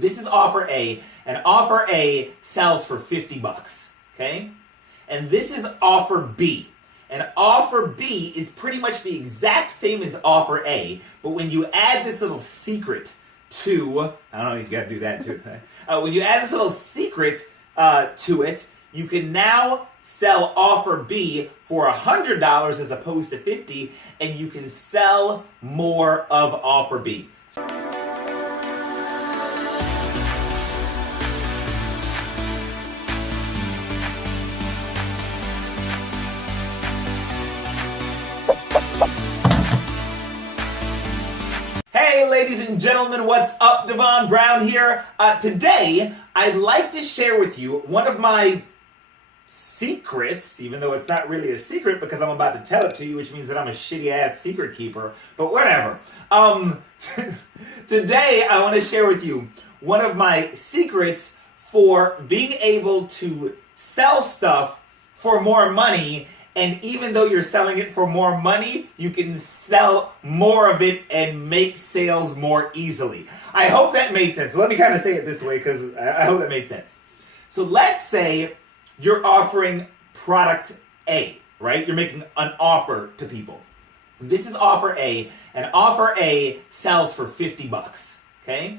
This is offer A, and offer A sells for 50 bucks, okay? And this is offer B. And offer B is pretty much the exact same as offer A, but when you add this little secret to, I don't know, you gotta do that too. When you add this little secret to it, you can now sell offer B for $100 as opposed to 50, and you can sell more of offer B. Hey ladies and gentlemen, what's up? Devon Brown here. Today, I'd like to share with you one of my secrets, even though it's not really a secret because I'm about to tell it to you, which means that I'm a shitty ass secret keeper, but whatever. Today, I want to share with you one of my secrets for being able to sell stuff for more money. And even though you're selling it for more money, you can sell more of it and make sales more easily. I hope that made sense. So let me kind of say it this way because I hope that made sense. So let's say you're offering product A, right? You're making an offer to people. This is offer A, and offer A sells for 50 bucks, okay?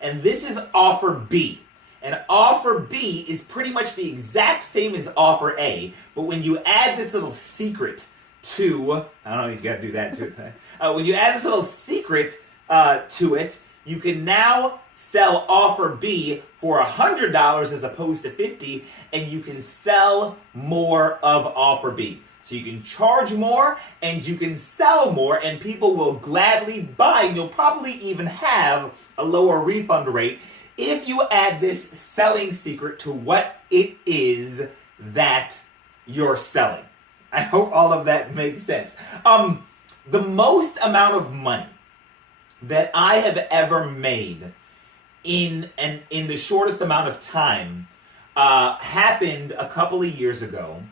And this is offer B. And offer B is pretty much the exact same as offer A, but when you add this little secret to, I don't know, you gotta do that too. When you add this little secret to it, you can now sell offer B for $100 as opposed to 50, and you can sell more of offer B. So you can charge more and you can sell more, and people will gladly buy, and you'll probably even have a lower refund rate if you add this selling secret to what it is that you're selling. I hope all of that makes sense. The most amount of money that I have ever made in the shortest amount of time happened a couple of years ago.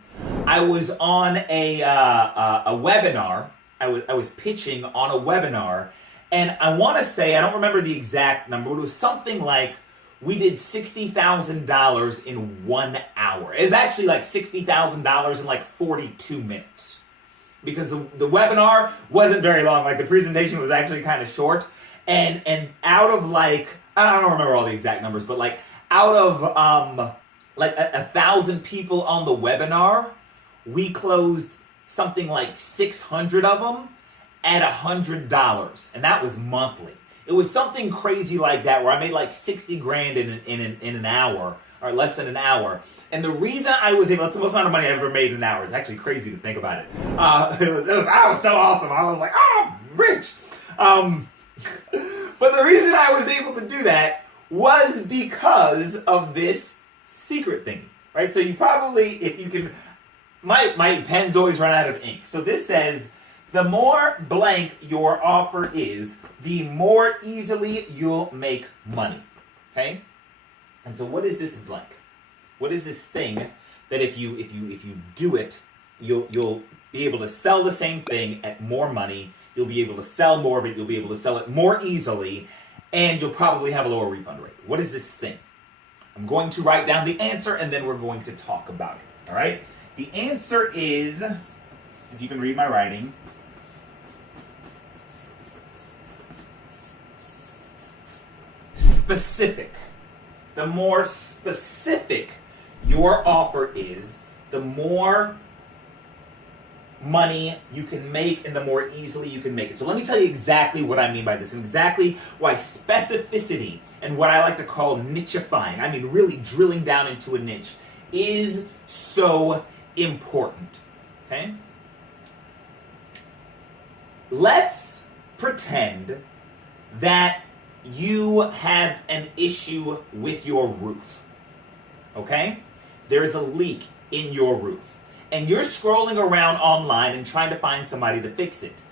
I was on a webinar. I was pitching on a webinar. And I want to say, I don't remember the exact number, but it was something like we did $60,000 in 1 hour. It's actually like $60,000 in like 42 minutes. Because the webinar wasn't very long. Like the presentation was actually kind of short. And out of like, I don't remember all the exact numbers, but like out of like 1,000 people on the webinar, we closed something like 600 of them at $100, and that was monthly. It was something crazy like that where I made like 60 grand in an hour, or less than an hour. And the reason I was able, it's the most amount of money I ever made in an hour. It's actually crazy to think about it. I was so awesome. I was like, oh, I'm rich. But the reason I was able to do that was because of this secret thing, right? So you probably, if you can, my pen's always run out of ink. So this says, the more blank your offer is, the more easily you'll make money, okay? And so what is this blank? What is this thing that if you do it, you'll be able to sell the same thing at more money, you'll be able to sell more of it, you'll be able to sell it more easily, and you'll probably have a lower refund rate. What is this thing? I'm going to write down the answer, and then we're going to talk about it, all right? The answer is, if you can read my writing, specific. The more specific your offer is, the more money you can make and the more easily you can make it. So let me tell you exactly what I mean by this and exactly why specificity and what I like to call nicheifying, I mean really drilling down into a niche, is so important. Okay? Let's pretend that you have an issue with your roof, okay? There is a leak in your roof, and you're scrolling around online and trying to find somebody to fix it.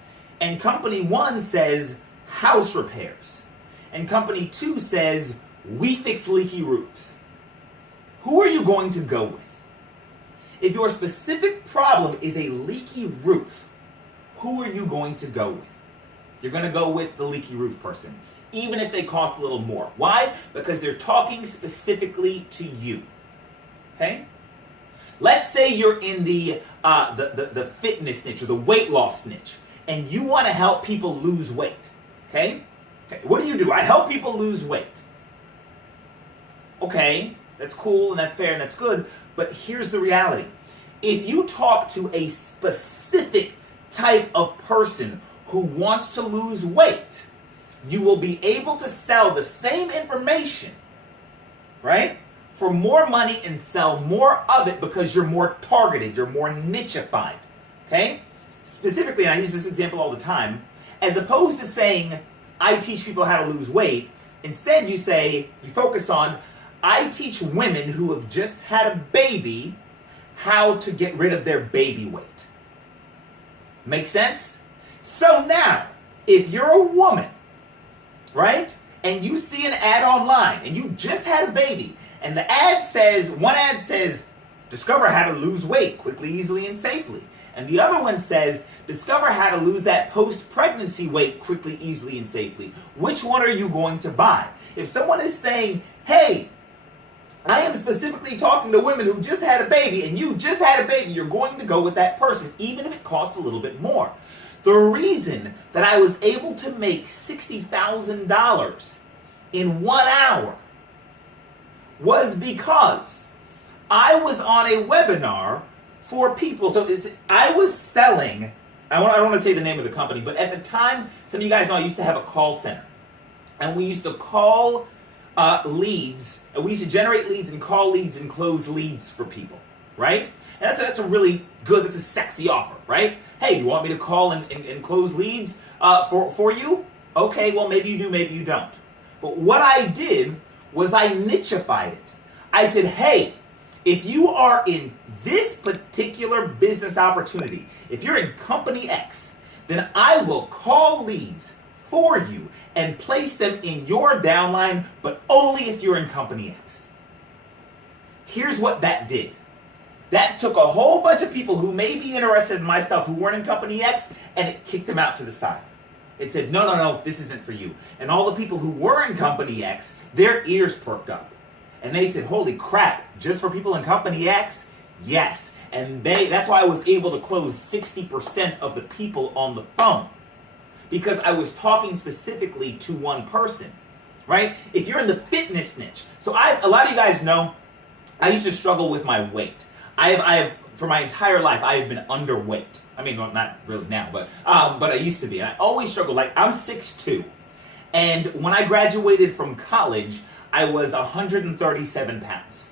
And company 1 says, house repairs. And company 2 says, we fix leaky roofs. Who are you going to go with? If your specific problem is a leaky roof, who are you going to go with? You're going to go with the leaky roof person. even if they cost a little more. Why? Because they're talking specifically to you. Okay? Let's say you're in the fitness niche or the weight loss niche, and you want to help people lose weight. Okay? What do? I help people lose weight. Okay, that's cool and that's fair and that's good, but here's the reality. If you talk to a specific type of person who wants to lose weight, you will be able to sell the same information, right, for more money and sell more of it because you're more targeted, you're more nicheified, okay? Specifically, and I use this example all the time, as opposed to saying, I teach people how to lose weight, instead you focus on, I teach women who have just had a baby how to get rid of their baby weight. Make sense? So now, if you're a woman, right, and you see an ad online, and you just had a baby, and the ad says, one ad says, discover how to lose weight quickly, easily, and safely. And the other one says, discover how to lose that post-pregnancy weight quickly, easily, and safely. Which one are you going to buy? If someone is saying, hey, I am specifically talking to women who just had a baby, and you just had a baby, you're going to go with that person, even if it costs a little bit more. The reason that I was able to make $60,000 in 1 hour was because I was on a webinar for people. So I was selling, I don't want to say the name of the company, but at the time, some of you guys know I used to have a call center. And we used to call leads, and we used to generate leads and call leads and close leads for people, right? And that's a really good, that's a sexy offer, right? Hey, do you want me to call and close leads for you? Okay, well, maybe you do, maybe you don't. But what I did was I nicheified it. I said, hey, if you are in this particular business opportunity, if you're in company X, then I will call leads for you and place them in your downline, but only if you're in company X. Here's what that did. That took a whole bunch of people who may be interested in my stuff who weren't in company X, and it kicked them out to the side. It said, no, this isn't for you. And all the people who were in company X, their ears perked up. And they said, holy crap, just for people in company X? Yes. And that's why I was able to close 60% of the people on the phone. Because I was talking specifically to one person, right? If you're in the fitness niche. So a lot of you guys know, I used to struggle with my weight. I have for my entire life, I have been underweight. I mean, well, not really now, but I used to be. And I always struggled. Like, I'm 6'2". And when I graduated from college, I was 137 pounds.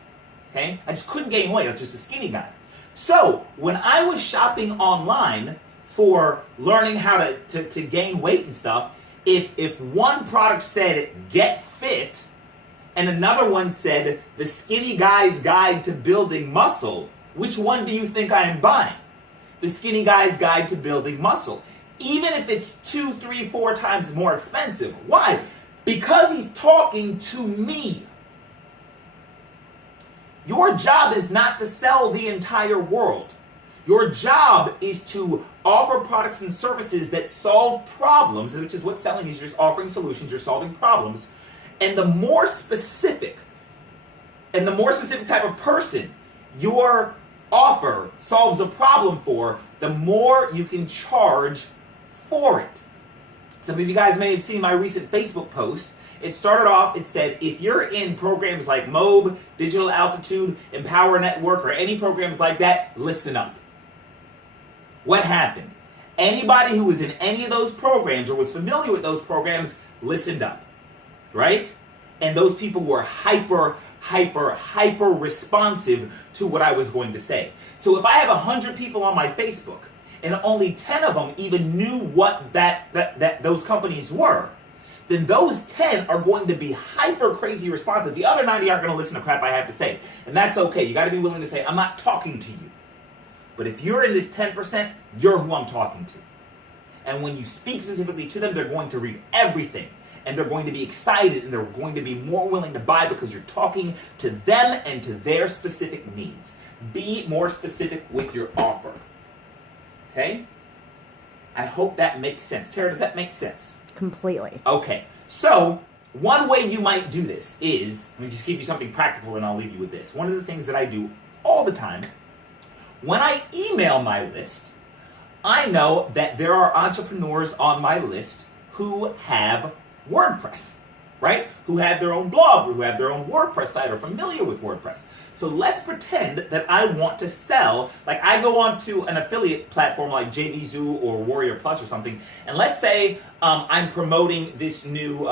Okay? I just couldn't gain weight. I was just a skinny guy. So when I was shopping online for learning how to gain weight and stuff, if one product said get fit and another one said the skinny guy's guide to building muscle, which one do you think I am buying? The skinny guy's guide to building muscle. Even if it's 2, 3, 4 times more expensive. Why? Because he's talking to me. Your job is not to sell the entire world. Your job is to offer products and services that solve problems, which is what selling is. You're just offering solutions, you're solving problems. And the more specific type of person your offer solves a problem for, the more you can charge for it. Some of you guys may have seen my recent Facebook post. It started off, it said, if you're in programs like MOB, Digital Altitude, Empower Network, or any programs like that, listen up. What happened? Anybody who was in any of those programs or was familiar with those programs listened up, right? And those people were hyper responsive to what I was going to say. So if I have 100 people on my Facebook and only 10 of them even knew what those companies were, then those 10 are going to be hyper crazy responsive. The other 90 aren't going to listen to crap I have to say. And that's okay. You got to be willing to say, I'm not talking to you. But if you're in this 10%, you're who I'm talking to. And when you speak specifically to them, they're going to read everything. And they're going to be excited and they're going to be more willing to buy because you're talking to them and to their specific needs. Be more specific with your offer. Okay? I hope that makes sense. Tara, does that make sense? Completely. Okay. So one way you might do this is, let me just give you something practical and I'll leave you with this. One of the things that I do all the time, when I email my list, I know that there are entrepreneurs on my list who have WordPress, right? Who have their own blog or who have their own WordPress site or familiar with WordPress. So let's pretend that I want to sell, like I go onto an affiliate platform like JVZoo or Warrior Plus or something, and let's say I'm promoting this new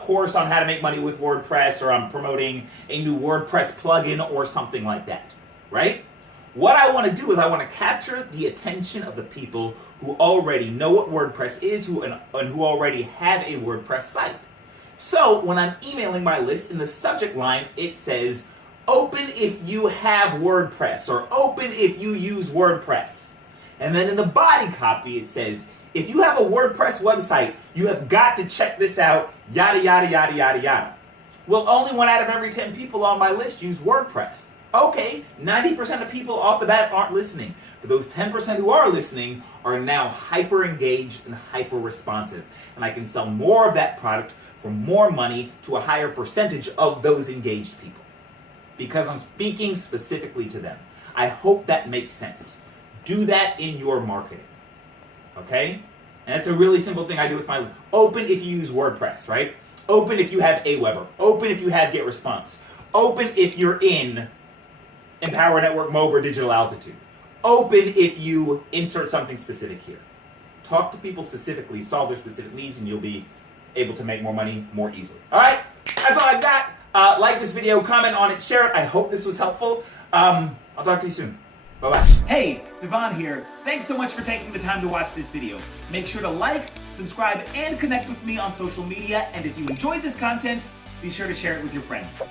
course on how to make money with WordPress, or I'm promoting a new WordPress plugin or something like that, right? What I want to do is I want to capture the attention of the people who already know what WordPress is and who already have a WordPress site. So when I'm emailing my list, in the subject line, it says, open if you have WordPress, or open if you use WordPress. And then in the body copy, it says, if you have a WordPress website, you have got to check this out, yada, yada, yada, yada, yada. Well, only 1 out of every 10 people on my list use WordPress. Okay, 90% of people off the bat aren't listening, but those 10% who are listening are now hyper engaged and hyper responsive. And I can sell more of that product for more money to a higher percentage of those engaged people, because I'm speaking specifically to them. I hope that makes sense. Do that in your marketing, okay? And that's a really simple thing I do with my, open if you use WordPress, right? Open if you have Aweber. Open if you have GetResponse. Open if you're in Empower Network, MOB, or Digital Altitude. Open if you insert something specific here. Talk to people specifically, solve their specific needs, and you'll be able to make more money more easily. All right, that's all I got. Like this video, comment on it, share it. I hope this was helpful. I'll talk to you soon. Bye-bye. Hey, Devon here. Thanks so much for taking the time to watch this video. Make sure to like, subscribe, and connect with me on social media. And if you enjoyed this content, be sure to share it with your friends.